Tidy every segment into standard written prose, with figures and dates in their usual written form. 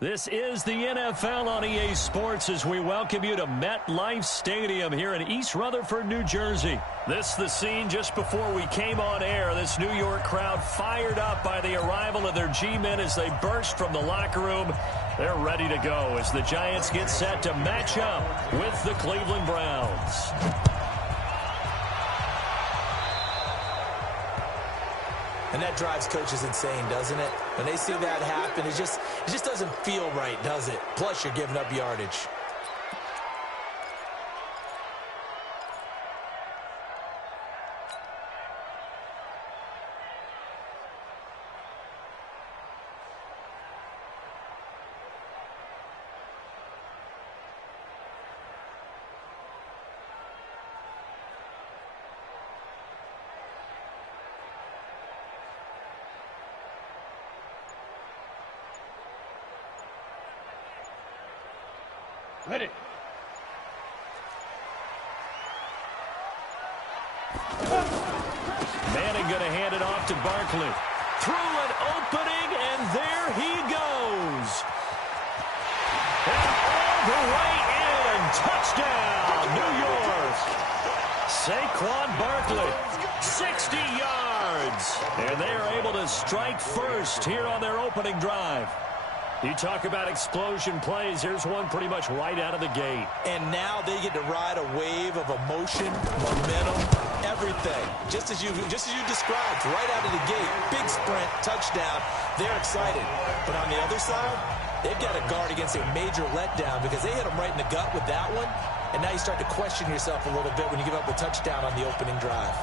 This is the NFL on EA Sports as we welcome you to MetLife Stadium here in East Rutherford, New Jersey. This is the scene just before we came on air. This New York crowd fired up by the arrival of their G-men as they burst from the locker room. They're ready to go as the Giants get set to match up with the Cleveland Browns. And that drives coaches insane, doesn't it? When they see that happen, it just doesn't feel right, does it? Plus, you're giving up yardage. Ready. Manning going to hand it off to Barkley. Through an opening, and there he goes. And all the way in. Touchdown, New York. Saquon Barkley, 60 yards. And they are able to strike first here on their opening drive. You talk about explosion plays. Here's one pretty much right out of the gate. And now they get to ride a wave of emotion, momentum, everything. Just as you described, right out of the gate. Big sprint, touchdown. They're excited. But on the other side, they've got to guard against a major letdown because they hit them right in the gut with that one. And now you start to question yourself a little bit when you give up a touchdown on the opening drive.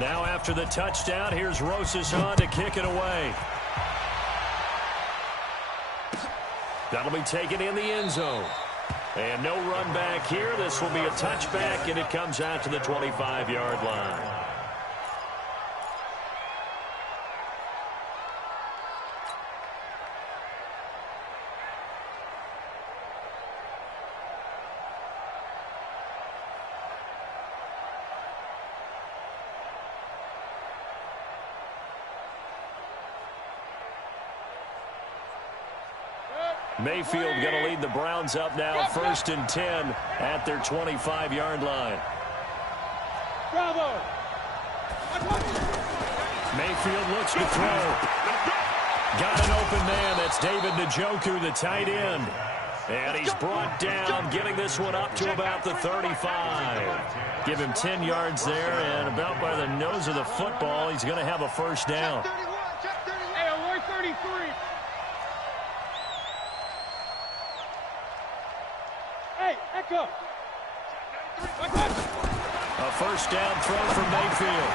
Now after the touchdown, here's Rosas on to kick it away. That'll be taken in the end zone. And no run back here. This will be a touchback, and it comes out to the 25-yard line. Mayfield going to lead the Browns up now, 1st and 10 at their 25-yard line. Bravo. Mayfield looks to throw. Got an open man. That's David Njoku, the tight end. And he's brought down, getting this one up to about the 35. Give him 10 yards there, and about by the nose of the football, he's going to have a first down. Hey, alert 33. Hey, echo. A first down throw from Mayfield.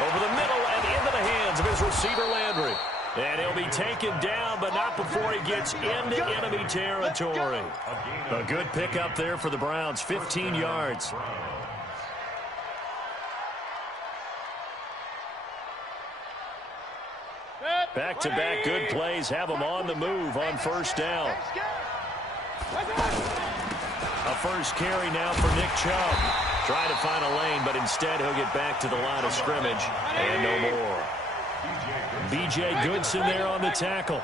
Over the middle and into the hands of his receiver, Landry. And he'll be taken down, but not before he gets into enemy territory. A good pickup there for the Browns, 15 yards. Back-to-back good plays have them on the move on first down. A first carry now for Nick Chubb. Trying to find a lane, but instead he'll get back to the line of scrimmage. And no more. B.J. Goodson there on the tackle.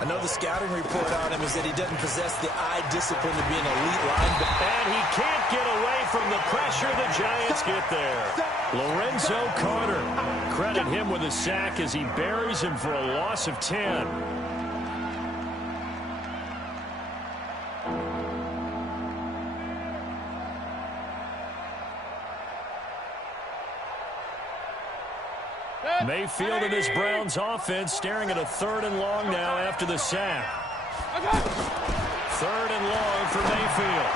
I know the scouting report on him is that he doesn't possess the eye discipline to be an elite linebacker. And he can't get away from the pressure. The Giants get there. Lorenzo Carter. Credit him with a sack as he buries him for a loss of 10. Mayfield and his Browns offense staring at a 3rd and long now after the sack. 3rd and long for Mayfield.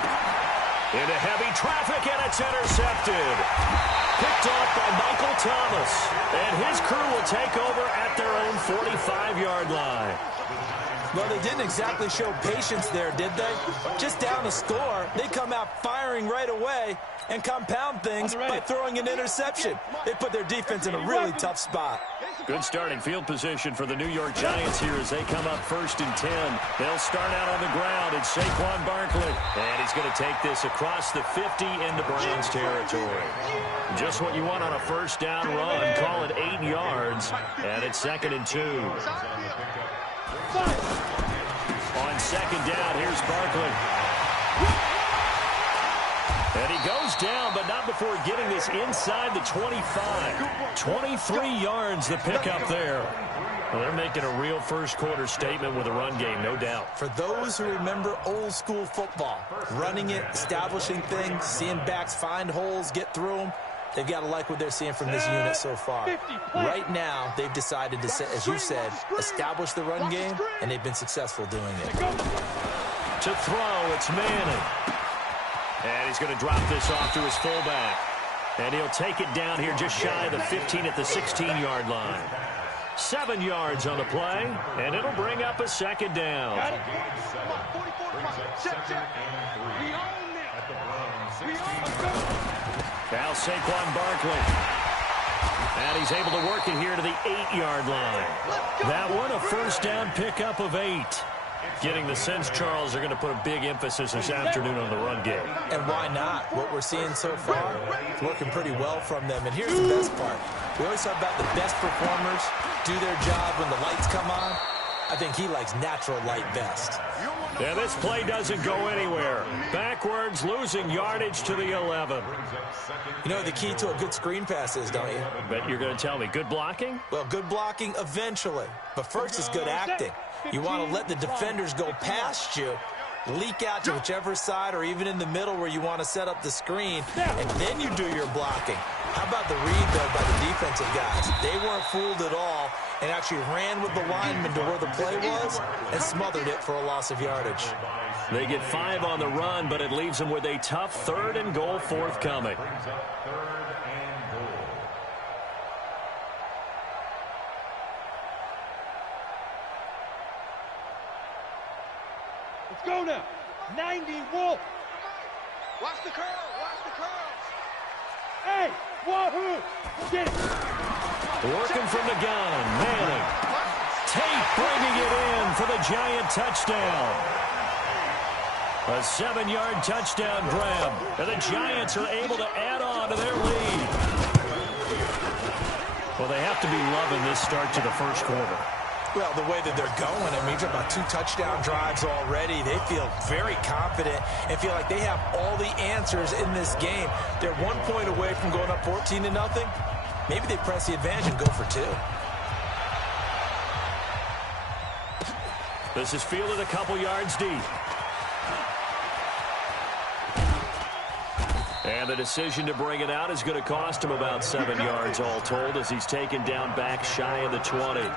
Into heavy traffic, and it's intercepted. Picked off by Michael Thomas. And his crew will take over at their own 45-yard line. Well, they didn't exactly show patience there, did they? Just down the score, they come out firing right away and compound things by throwing an interception. They put their defense in a really tough spot. Good starting field position for the New York Giants here as they come up 1st and 10. They'll start out on the ground. It's Saquon Barkley. And he's going to take this across the 50 into Browns territory. Just what you want on a first down run. Call it 8 yards. And it's 2nd and 2. On 2nd down, here's Barkley. And he goes down, but not before getting this inside the 25. 23 yards the pickup there. Well, they're making a real first-quarter statement with a run game, no doubt. For those who remember old-school football, running it, establishing things, seeing backs find holes, get through them, they've got to like what they're seeing from this unit so far. Right now, they've decided to, as you said, establish the run game, and they've been successful doing it. To throw, it's Manning. And he's going to drop this off to his fullback. And he'll take it down here just shy of the 15 at the 16-yard line. 7 yards on the play, and it'll bring up a 2nd down. Now Saquon Barkley. And he's able to work it here to the 8-yard line. That one, a first down pickup of 8. Getting the sense, Charles, are going to put a big emphasis this afternoon on the run game. And why not? What we're seeing so far is working pretty well from them. And here's the best part. We always talk about the best performers do their job when the lights come on. I think he likes natural light best. Yeah, this play doesn't go anywhere. Backwards, losing yardage to the 11. You know the key to a good screen pass is, don't you? Bet you're going to tell me. Good blocking? Well, good blocking eventually. But first is good acting. You want to let the defenders go past you, leak out to whichever side or even in the middle where you want to set up the screen, and then you do your blocking. How about the read, though, by the defensive guys? They weren't fooled at all and actually ran with the lineman to where the play was and smothered it for a loss of yardage. They get 5 on the run, but it leaves them with a tough 3rd and goal forthcoming. Let's go now. 90 Wolf. Watch the curl. Watch the curls. Hey, wahoo! Get it. Working from the gun, Manning. Tate bringing it in for the Giant touchdown. A 7-yard touchdown grab. And the Giants are able to add on to their lead. Well, they have to be loving this start to the first quarter. Well, the way that they're going, I mean, you're talking about 2 touchdown drives already. They feel very confident and feel like they have all the answers in this game. They're 1 point away from going up 14-0. Maybe they press the advantage and go for 2. This is fielded a couple yards deep. And the decision to bring it out is going to cost him about 7 yards all told as he's taken down back shy of the 20.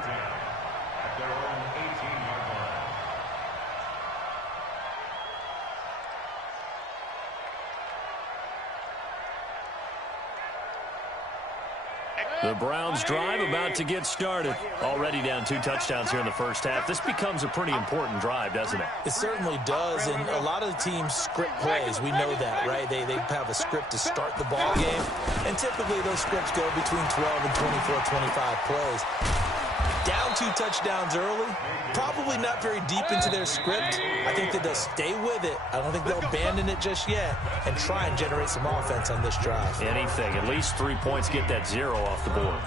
The Browns drive about to get started. Already down 2 touchdowns here in the first half. This becomes a pretty important drive, doesn't it? It certainly does, and a lot of the teams script plays. We know that, right? They have a script to start the ball game, and typically those scripts go between 12 and 24, 25 plays. Down 2 touchdowns early, probably not very deep into their script. I think that they'll stay with it. I don't think they'll abandon it just yet and try and generate some offense on this drive. Anything. At least 3 points, get that 0 off the board.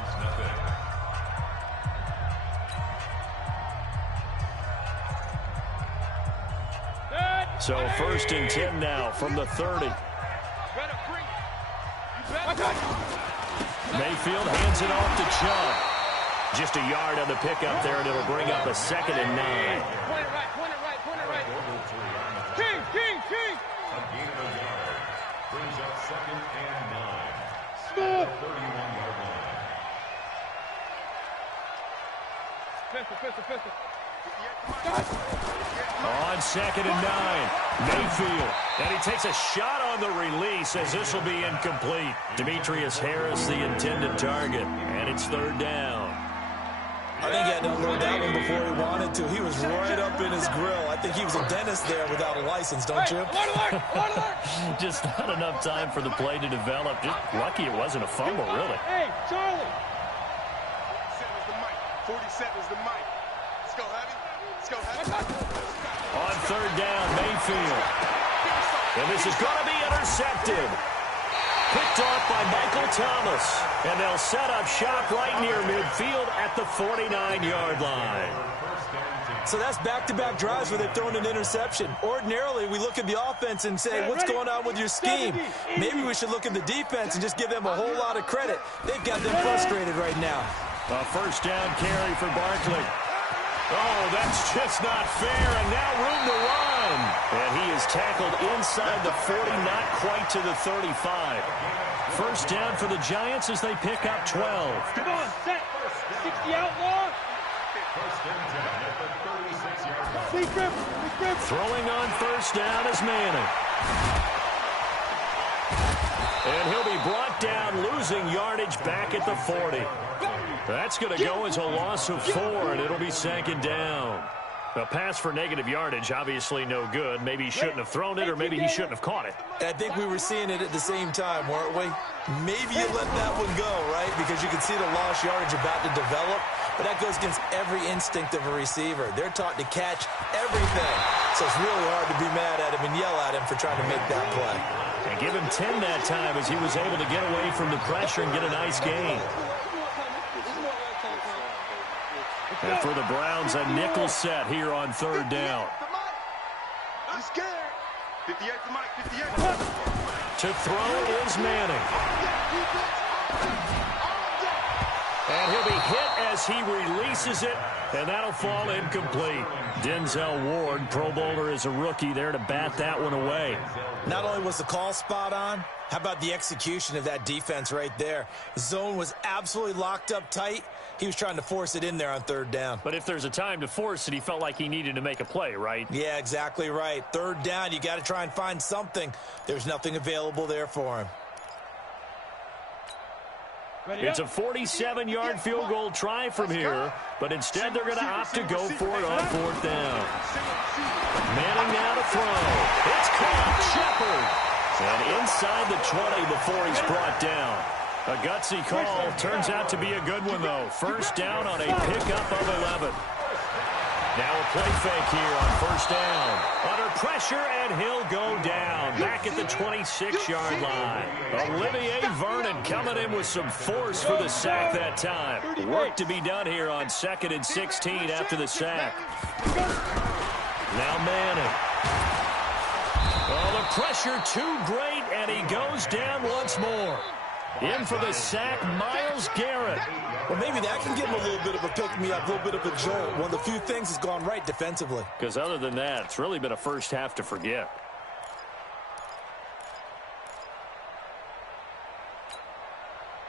So 1st and 10 now from the 30. Mayfield hands it off to Chubb. Just a yard on the pickup there, and it'll bring up a 2nd and 9. Point it right. King. Brings up 2nd and 9. Smooth. 31-yard line. Pistol. On 2nd and 9, Mayfield. And he takes a shot on the release as this will be incomplete. Demetrius Harris, the intended target. And it's 3rd down. I think he had to unload that one before he wanted to. He was right up in his grill. I think he was a dentist there without a license, don't you? Just not enough time for the play to develop. Just lucky it wasn't a fumble, really. Hey, Charlie. 40 seconds to Mike. Let's go, Heavy. Let's go, Heavy. On third down, Mayfield. And this is going to be intercepted. Picked off by Michael Thomas. And they'll set up shop right near midfield at the 49-yard line. So that's back-to-back drives where they've thrown an interception. Ordinarily, we look at the offense and say, what's going on with your scheme? Maybe we should look at the defense and just give them a whole lot of credit. They've got them frustrated right now. A first down carry for Barkley. Oh, that's just not fair, and now room to run. And he is tackled inside the 40, not quite to the 35. First down for the Giants as they pick up 12. Come on, set. 60 outlaw. Throwing on first down is Manning. And he'll be brought down, losing yardage back at the 40. That's going to go as a loss of 4, and it'll be second down. A pass for negative yardage, obviously no good. Maybe he shouldn't have thrown it, or maybe he shouldn't have caught it. I think we were seeing it at the same time, weren't we? Maybe you let that one go, right? Because you can see the lost yardage about to develop. But that goes against every instinct of a receiver. They're taught to catch everything. So it's really hard to be mad at him and yell at him for trying to make that play. And give him 10 that time as he was able to get away from the pressure and get a nice gain. And for the Browns, a nickel set here on third down. I'm scared. 58 for Mike, 58. To throw is Manning. And he'll be hit as he releases it, and that'll fall incomplete. Denzel Ward, Pro Bowler as a rookie, there to bat that one away. Not only was the call spot on, how about the execution of that defense right there? The zone was absolutely locked up tight. He was trying to force it in there on third down. But if there's a time to force it, he felt like he needed to make a play, right? Yeah, exactly right. Third down, you got to try and find something. There's nothing available there for him. It's a 47-yard field goal try from here, but instead they're going to opt to go for it on fourth down. Manning now to throw. It's caught. Shepard. And inside the 20 before he's brought down. A gutsy call. Turns out to be a good one, though. First down on a pickup of 11. Now a play fake here on first down. Under pressure, and he'll go down. Back at the 26-yard line. Olivier Vernon coming in with some force for the sack that time. Work to be done here on 2nd and 16 after the sack. Now Manning. Oh, the pressure too great, and he goes down once more. In for the sack, Myles Garrett. Well, maybe that can give him a little bit of a pick-me-up, a little bit of a jolt. One of the few things has gone right defensively. Because other than that, it's really been a first half to forget.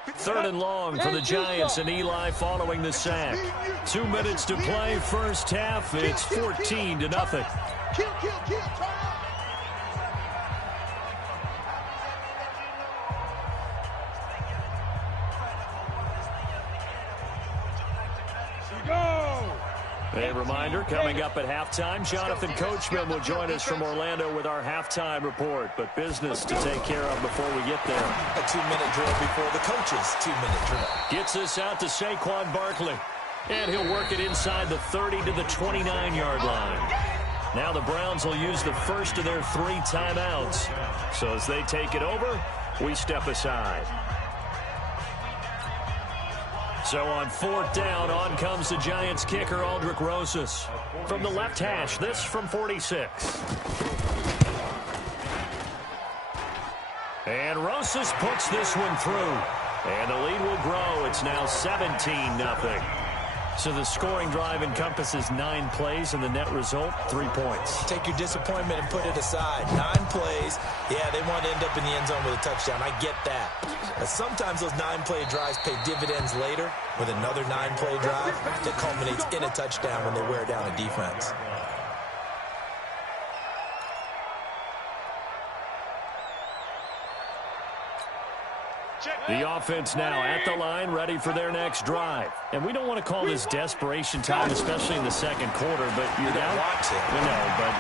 Third and long for the Giants, and Eli following the sack. 2 minutes to play, first half. It's 14-0. Kill, try. A reminder, coming up at halftime, Jonathan Coachman will join us from Orlando with our halftime report. But business to take care of before we get there. A 2-minute drill before the coach's 2-minute drill. Gets us out to Saquon Barkley. And he'll work it inside the 30 to the 29-yard line. Now the Browns will use the first of their 3 timeouts. So as they take it over, we step aside. So on fourth down, on comes the Giants kicker, Aldrick Rosas. From the left hash, this from 46. And Rosas puts this one through. And the lead will grow. It's now 17-0. So the scoring drive encompasses 9 plays, and the net result, 3 points. Take your disappointment and put it aside. 9 plays. Yeah, they want to end up in the end zone with a touchdown. I get that. But sometimes those 9-play drives pay dividends later with another 9-play drive that culminates in a touchdown when they wear down a defense. The offense now at the line, ready for their next drive. And we don't want to call this desperation time, especially in the second quarter, but you're down. No, but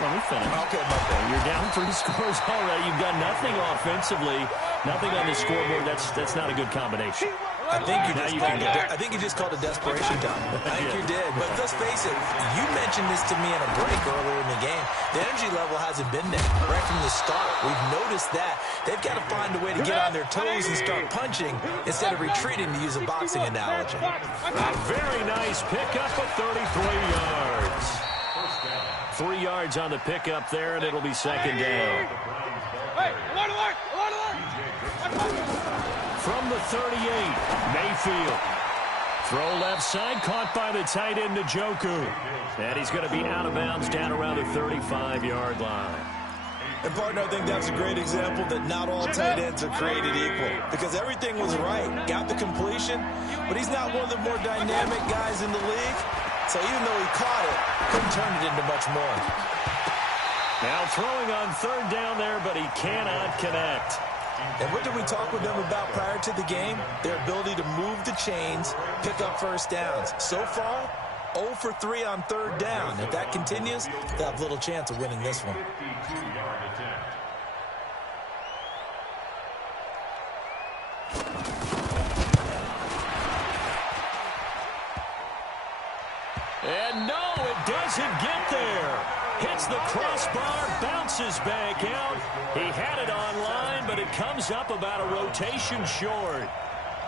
let me finish. Okay, you're down 3 scores already. You've got nothing offensively, nothing on the scoreboard. That's not a good combination. I think you just called a desperation dunk. I think you did. But let's face it, you mentioned this to me in a break earlier in the game. The energy level hasn't been there right from the start. We've noticed that. They've got to find a way to get on their toes and start punching instead of retreating, to use a boxing analogy. A very nice pickup of 33 yards. 3 yards on the pickup there, and it'll be second down. Hey, alert! From the 38, Mayfield. Throw left side, caught by the tight end, Njoku. And he's going to be out of bounds down around the 35-yard line. And, partner, I think that's a great example that not all tight ends are created equal. Because everything was right. Got the completion, but he's not one of the more dynamic guys in the league. So even though he caught it, couldn't turn it into much more. Now throwing on third down there, but he cannot connect. And what did we talk with them about prior to the game? Their ability to move the chains, pick up first downs. So far, 0 for 3 on third down. If that continues, they'll have little chance of winning this one. And no, it doesn't get there. Hits the crossbar, bounces back out. He had it online, but it comes up about a rotation short.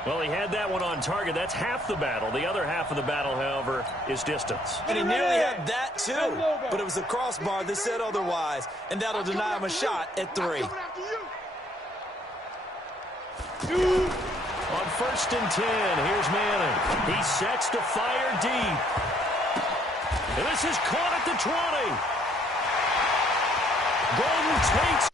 Well, he had that one on target. That's half the battle. The other half of the battle, however, is distance. And he nearly had that, too. But it was the crossbar that said otherwise, and that'll deny him a shot at 3. On 1st and 10, here's Manning. He sets to fire deep. And this is caught at the 20. Golden takes